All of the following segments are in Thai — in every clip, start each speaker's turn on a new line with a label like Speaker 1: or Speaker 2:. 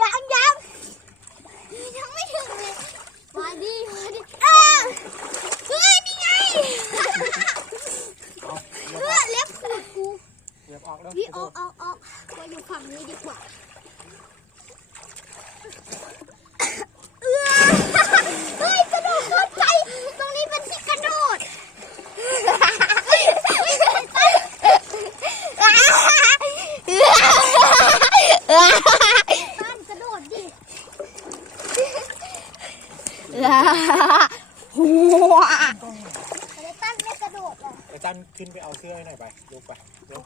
Speaker 1: ยังยังยังไม่ถึงเลยมาดิมาดิเออเฮ้ยนี่ไงเออเล็บขูดกูเดี๋วออกแล้ว วิออกออกออกมาอยู่ฝั่งนี้ดีกว่า ตั้นกระโดดดิ
Speaker 2: หัว
Speaker 1: ไอ้ตั้นไม่กระโดดอะ
Speaker 3: ไอ้ตั้นขึ้นไปเอาเสื้อให้หน่อยไปลุกไปลุก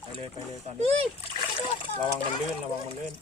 Speaker 3: ไปเลยไปเลยตอนนี้
Speaker 1: เฮ้ยกระโดด
Speaker 3: ระวังมันลื่นระวังมันลื่น